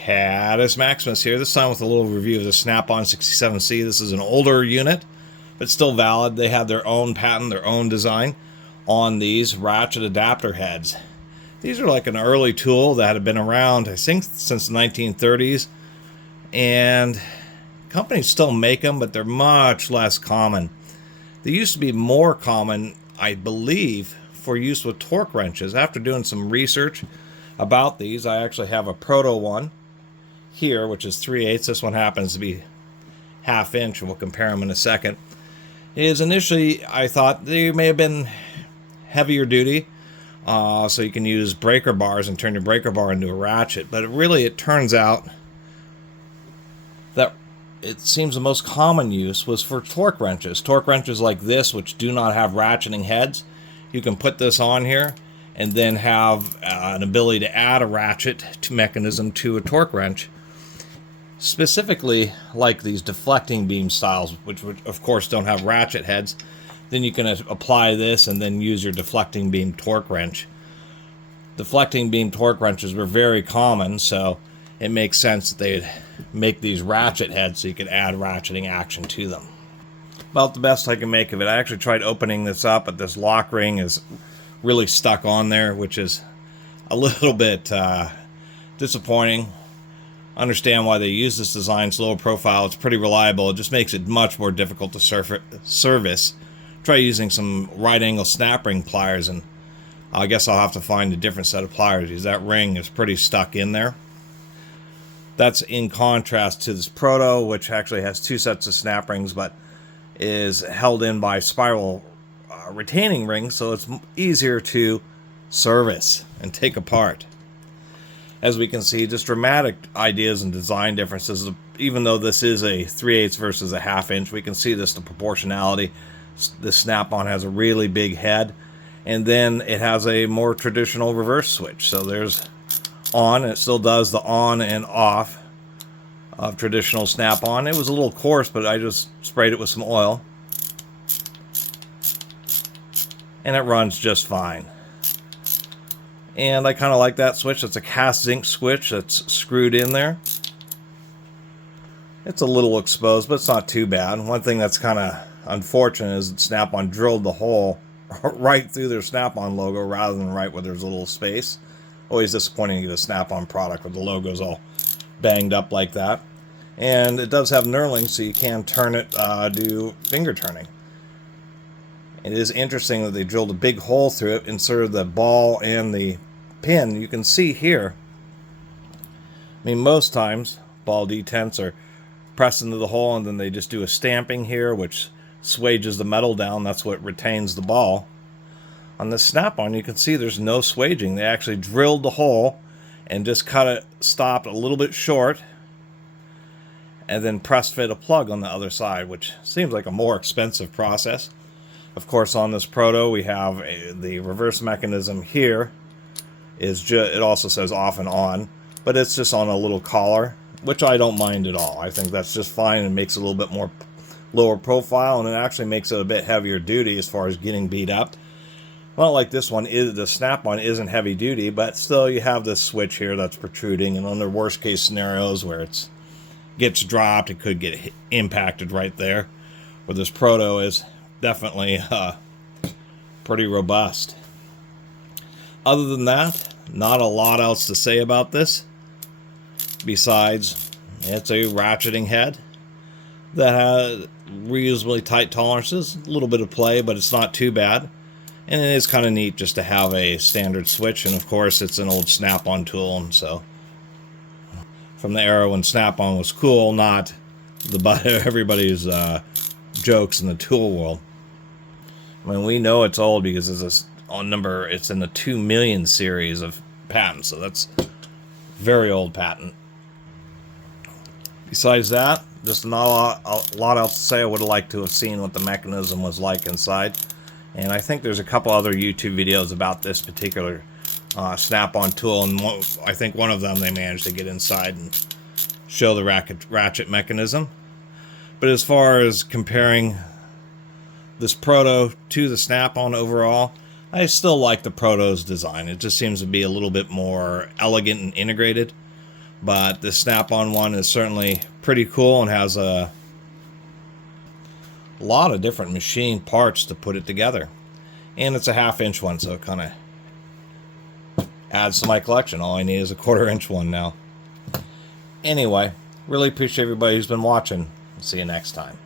Catus Maximus here, this time with a little review of the Snap-on 67C. This is an older unit, but still valid. They had their own patent, their own design on these ratchet adapter heads. These are like an early tool that had been around, I think, since the 1930s. And companies still make them, but they're much less common. They used to be more common, I believe, for use with torque wrenches. After doing some research about these, I actually have a Proto one here, which is 3/8. This one happens to be 1/2 inch, and we'll compare them in a second. Initially, I thought they may have been heavier duty, so you can use breaker bars and turn your breaker bar into a ratchet. But it turns out that it seems the most common use was for torque wrenches. Torque wrenches like this, which do not have ratcheting heads. You can put this on here and then have an ability to add a ratchet mechanism to a torque wrench. Specifically like these deflecting beam styles, which of course don't have ratchet heads. Then you can apply this and then use your deflecting beam torque wrench. Deflecting beam torque wrenches were very common, so it makes sense that they'd make these ratchet heads so you could add ratcheting action to them. About the best I can make of it. I actually tried opening this up, but this lock ring is really stuck on there, which is a little bit disappointing. Understand why they use this design. It's low profile, it's pretty reliable. It just makes it much more difficult to service. Try using some right angle snap ring pliers, and I guess I'll have to find a different set of pliers because that ring is pretty stuck in there. That's in contrast to this Proto, which actually has 2 sets of snap rings, but is held in by spiral retaining rings, so it's easier to service and take apart. As we can see, just dramatic ideas and design differences. Even though this is a 3/8 versus a 1/2 inch, we can see this, the proportionality. The Snap-on has a really big head, and then it has a more traditional reverse switch. So there's on, and it still does the on and off of traditional Snap-on. It was a little coarse, but I just sprayed it with some oil, and it runs just fine. And I kind of like that switch. It's a cast zinc switch that's screwed in there. It's a little exposed, but it's not too bad. One thing that's kind of unfortunate is that Snap-on drilled the hole right through their Snap-on logo rather than right where there's a little space. Always disappointing to get a Snap-on product where the logo's all banged up like that. And it does have knurling, so you can turn it, do finger turning. It is interesting that they drilled a big hole through it, inserted the ball and the pin. You can see here, I mean, most times ball detents are pressed into the hole and then they just do a stamping here, which swages the metal down. That's what retains the ball. On this Snap-on, you can see there's no swaging. They actually drilled the hole and just stopped a little bit short, and then press fit a plug on the other side, which seems like a more expensive process. Of course, on this Proto, we have the reverse mechanism here. It also says off and on, but it's just on a little collar, which I don't mind at all. I think that's just fine and makes it a little bit more lower profile, and it actually makes it a bit heavier duty as far as getting beat up. Not like this one, the Snap-on isn't heavy duty, but still you have this switch here that's protruding, and under worst case scenarios where it gets dropped, it could get impacted right there. Where this Proto is definitely pretty robust. Other than that, not a lot else to say about this, besides it's a ratcheting head that has reasonably tight tolerances, a little bit of play, but it's not too bad. And it is kind of neat just to have a standard switch, and of course it's an old Snap-on tool, and so from the era when Snap-on was cool, not everybody's jokes in the tool world. I mean, we know it's old because it's it's in the 2 million series of patents, so that's a very old patent. Besides that, just not a lot else to say. I would have liked to have seen what the mechanism was like inside. And I think there's a couple other YouTube videos about this particular Snap-on tool, and I think one of them they managed to get inside and show the ratchet mechanism. But as far as comparing this Proto to the Snap-on overall, I still like the Proto's design. It just seems to be a little bit more elegant and integrated. But the snap-on one is certainly pretty cool and has a lot of different machine parts to put it together. And it's a 1/2 inch one, so it kind of adds to my collection. All I need is a 1/4 inch one now. Anyway, really appreciate everybody who's been watching. See you next time.